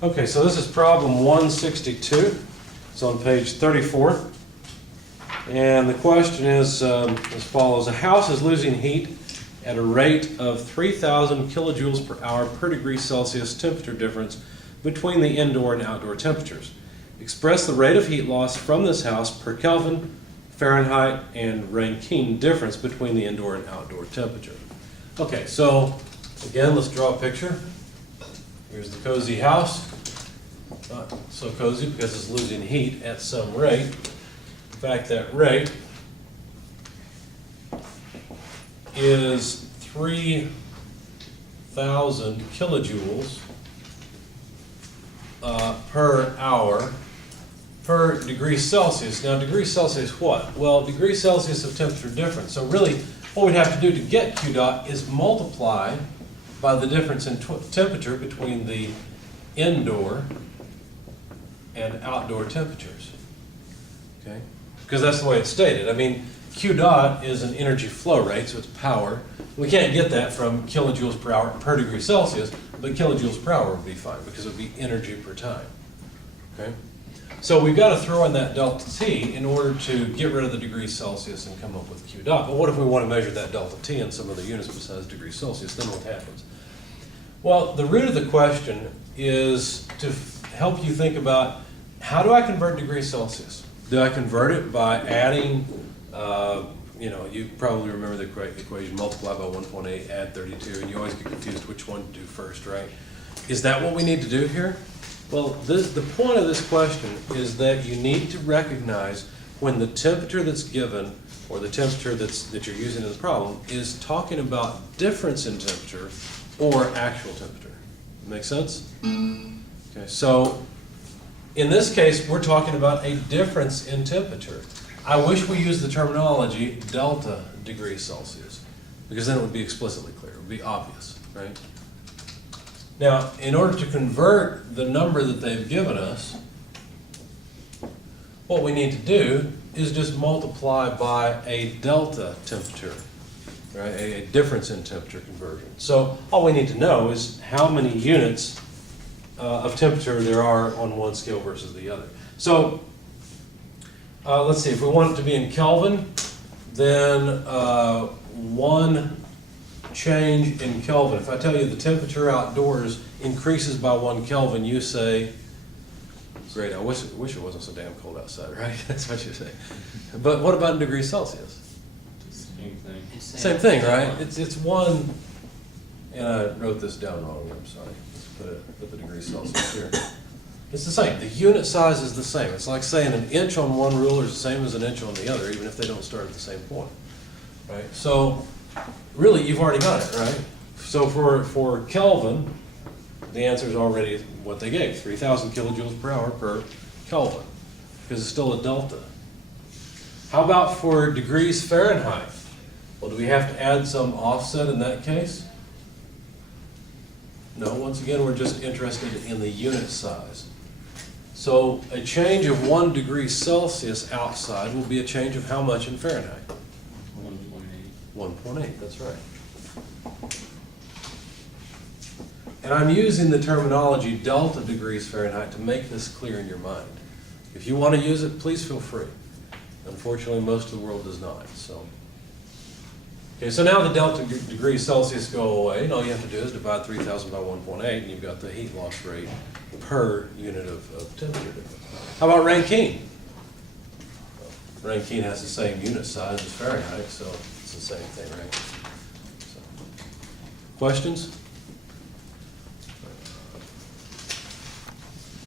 Okay, so this is problem 162. It's on page 34. And the question is as follows. A house is losing heat at a rate of 3,000 kilojoules per hour per degree Celsius temperature difference between the indoor and outdoor temperatures. Express the rate of heat loss from this house per Kelvin, Fahrenheit, and Rankine difference between the indoor and outdoor temperature. Okay, so again, let's draw a picture. Here's the cozy house. Not so cozy because it's losing heat at some rate. In fact, that rate is 3,000 kilojoules per hour per degree Celsius. Now, degree Celsius what? Well, degree Celsius of temperature difference. So really, what we'd have to do to get Q dot is multiply by the difference in temperature between the indoor and outdoor temperatures. Okay? Because that's the way it's stated. I mean, Q dot is an energy flow rate, so it's power. We can't get that from kilojoules per hour per degree Celsius, but kilojoules per hour would be fine because it would be energy per time. Okay? So we've got to throw in that delta T in order to get rid of the degree Celsius and come up with Q dot. But what if we want to measure that delta T in some other units besides degree Celsius? Then what happens? Well, the root of the question is to help you think about how do I convert degree Celsius? Do I convert it by adding, you probably remember the equation, multiply by 1.8, add 32, and you always get confused which one to do first, right? Is that what we need to do here? Well, the point of this question is that you need to recognize when the temperature that's given, or the temperature that you're using in the problem, is talking about difference in temperature or actual temperature. Make sense? Okay, so in this case, we're talking about a difference in temperature. I wish we used the terminology delta degrees Celsius, because then it would be explicitly clear, it would be obvious, right? Now, in order to convert the number that they've given us, what we need to do is just multiply by a delta temperature, right? A difference in temperature conversion. So all we need to know is how many units of temperature there are on one scale versus the other. So let's see, if we want it to be in Kelvin, then one change in Kelvin. If I tell you the temperature outdoors increases by 1 Kelvin, you say, great, I wish it wasn't so damn cold outside, right? That's what you say. But what about in degrees Celsius? Same thing. Same thing, right? It's one, and I wrote this down wrong, I'm sorry. Let's put the degrees Celsius here. It's the same. The unit size is the same. It's like saying an inch on one ruler is the same as an inch on the other, even if they don't start at the same point, right? So really, you've already got it, right? So for Kelvin, the answer is already what they gave, 3,000 kilojoules per hour per Kelvin, because it's still a delta. How about for degrees Fahrenheit? Well, do we have to add some offset in that case? No, once again, we're just interested in the unit size. So a change of 1 degree Celsius outside will be a change of how much in Fahrenheit? 1.8. 1.8, that's right. And I'm using the terminology delta degrees Fahrenheit to make this clear in your mind. If you want to use it, please feel free. Unfortunately, most of the world does not. So, okay, so now the delta degrees Celsius go away, and all you have to do is divide 3,000 by 1.8, and you've got the heat loss rate per unit of temperature difference. How about Rankine? Rankine has the same unit size as Fahrenheit, so it's the same thing, right? So, questions?